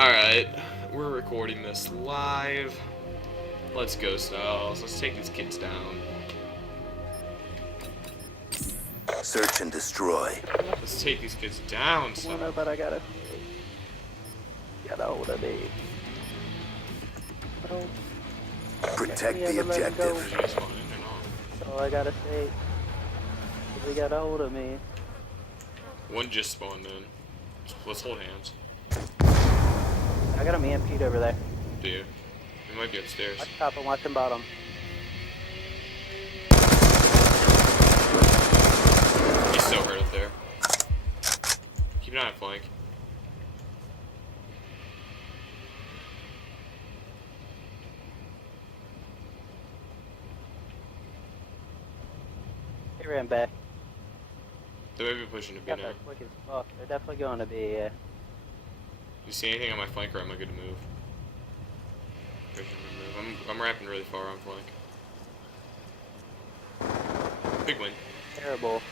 Alright, we're recording this live. Let's go, Styles. Let's take these kids down. Search and destroy. Let's take these kids down, Styles. But I gotta get hold of me. Protect the objective. Did you guys spawn in or not? That's all I gotta say. They got a hold of me. One just spawned in. Let's hold hands. I got him EMP'd over there. Do you? He might be upstairs. Watch top and watch him bottom. He's so hurt up there. Keep an eye on flank. He ran back. They may be pushing to B Got now. that quick as fuck. They're definitely going to be, yeah. You see anything on my flank, or am I good to move? I'm wrapping really far on flank. Big win. Terrible.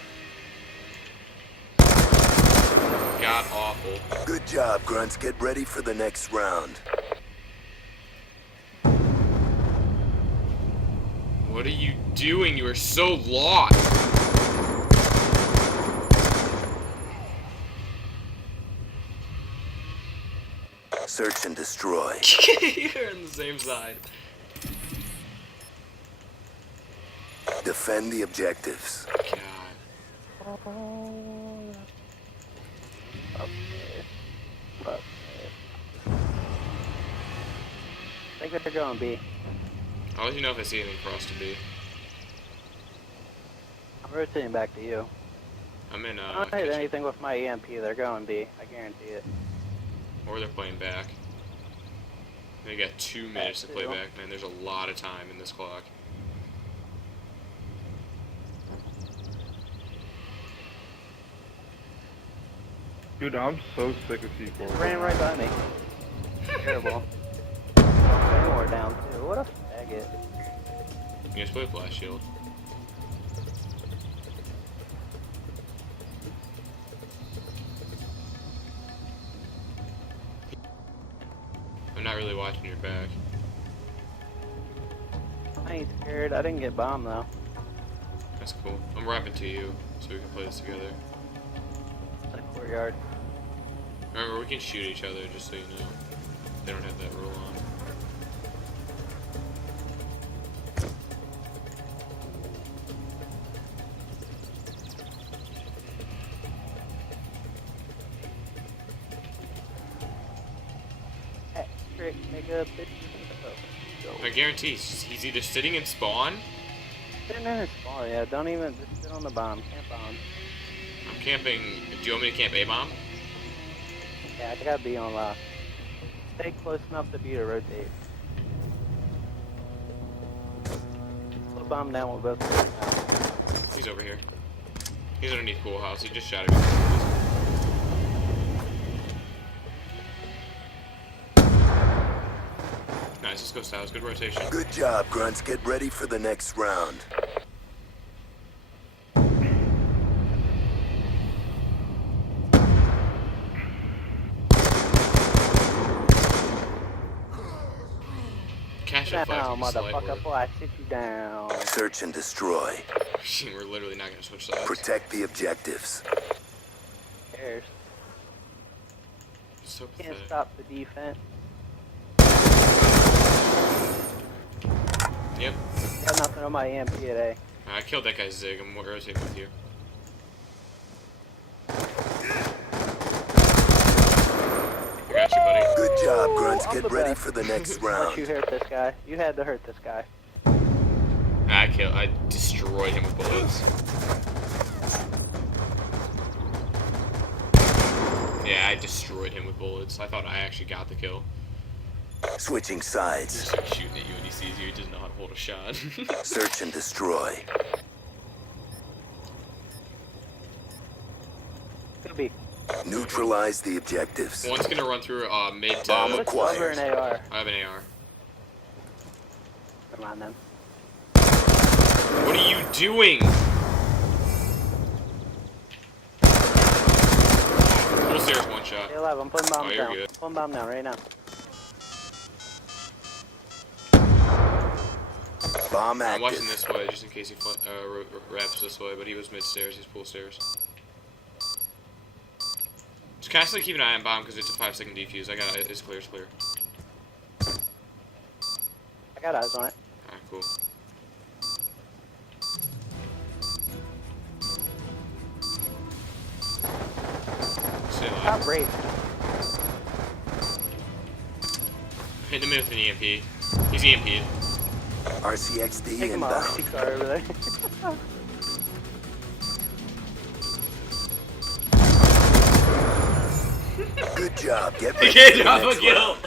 God awful. Good job, Grunts. Get ready for the next round. What are you doing? You are so lost. Search and destroy. You're on the same side. Defend the objectives. God. I think they're going B. I'll let you know if I see anything cross to B. I'm rotating back to you. I'm in, I don't hit kitchen. anything with my EMP. They're going B. I guarantee it. Or they're playing back. They got 2 minutes to play back, man. There's a lot of time in this clock. Dude, I'm so sick of C4. Just ran right by me. Terrible. More down too. What a faggot. You guys play Flash Shield. I'm not really watching your back. I ain't scared. I didn't get bombed though. That's cool. I'm rapping to you, so we can play this together. The courtyard. Remember, we can shoot each other, just so you know. They don't have that rule on. Hey, trick, nigga, bitch. I guarantee he's either sitting in spawn. Sitting in his spawn, yeah. Don't even just sit on the bomb. Can't bomb. I'm camping. Do you want me to camp A-bomb? Yeah, I gotta be on lock. Stay close enough to be to rotate. Slow bomb down with both of He's over here. He's underneath pool house. He just shot at me. Nice, let's go, Styles. Good rotation. Good job, Grunts. Get ready for the next round. Cash down, and flash. motherfucker, before I sit you down. Search and destroy. We're literally not gonna switch sides. Protect the objectives. Cares. So Can't pathetic. stop the defense. Yep. Got nothing on my EMP today. I killed that guy's Zig. I'm rotating with you. I got you, buddy. Good job, Grunts. I'm Get the ready best. for the next Unless round. you hurt this guy. You had to hurt this guy. I destroyed him with bullets. Yeah, I destroyed him with bullets. I thought I actually got the kill. Switching He's sides. just like shooting at you when he sees you. He doesn't know how to hold a shot. Search and destroy. Could be. Neutralize the objectives. One's gonna run through mid to... Bomb Looks over acquired. an AR. I have an AR. Come on then. What are you doing? Full stairs, one shot. Stay alive. I'm putting bombs Oh, you're down. good. Putting bomb down right now. Bomb I'm watching active. this way just in case he wraps this way, but he was mid stairs. He's full stairs. Just constantly keep an eye on bomb because it's a 5-second defuse. I got it. It's clear. It's clear. I got eyes on it. Alright, cool. Stay alive. Top rate. Hit him with an EMP. He's EMP'd. RCXD Take him off. inbound. C-car over there. Good job. Get ready Okay, for the drop a next kill. round.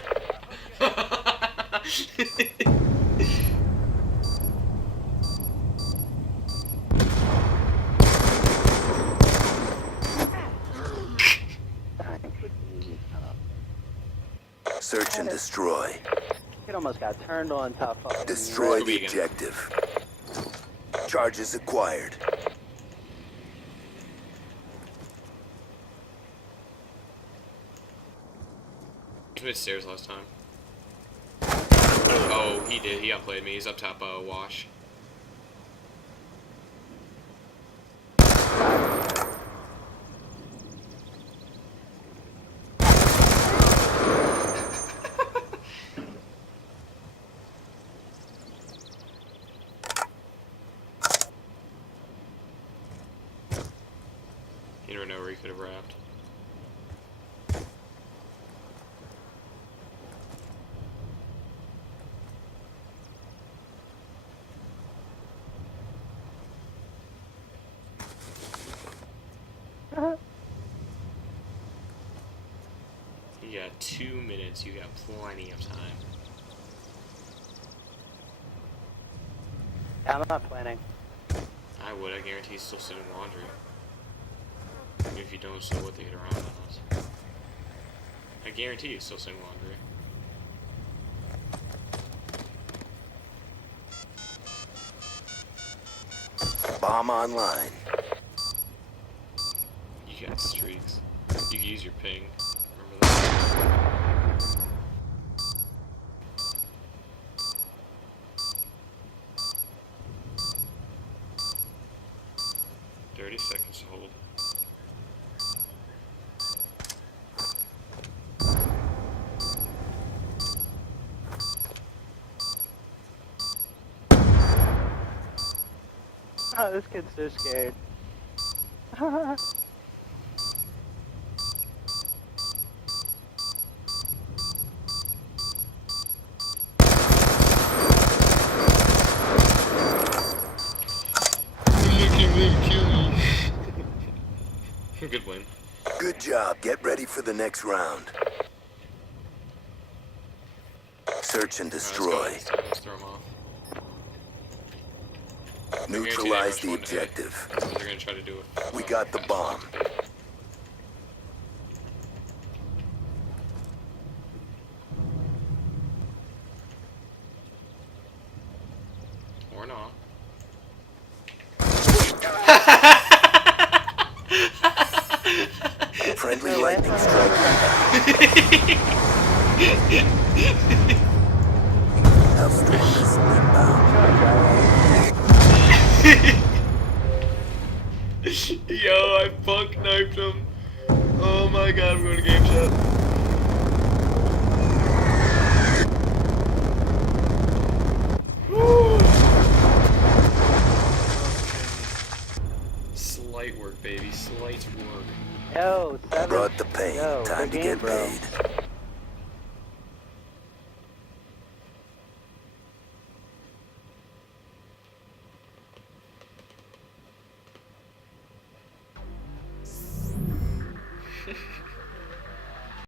Search and destroy. Kid almost got turned on top fucking Destroy Let's go the again. objective. Charges acquired. He mid stairs last time. Oh, he did. He outplayed me. He's up top, wash. You never know where he could have wrapped. You got 2 minutes. You got plenty of time. I'm not planning. I would. I guarantee he's still sitting in laundry. Even if you don't, so what they get around on us. I guarantee he's still sitting in laundry. Bomb online. You got streaks. You can use your ping. Remember that. 30 seconds to hold. Oh, this kid's so scared. Good win. Good job. Get ready for the next round. Search and destroy. Let's throw him off. Neutralize Guarantee they the rush one to hit. objective. They're gonna try to do it. We got the bomb. Or not. Friendly lightning strike. Hellstorm is inbound. Yo, I fuck knifed him. Oh my god, I'm going to game chat. Woo. Slight work, baby. Slight work. Yo, 7. Brought the pain. Yo, Time good to game, get bro. paid.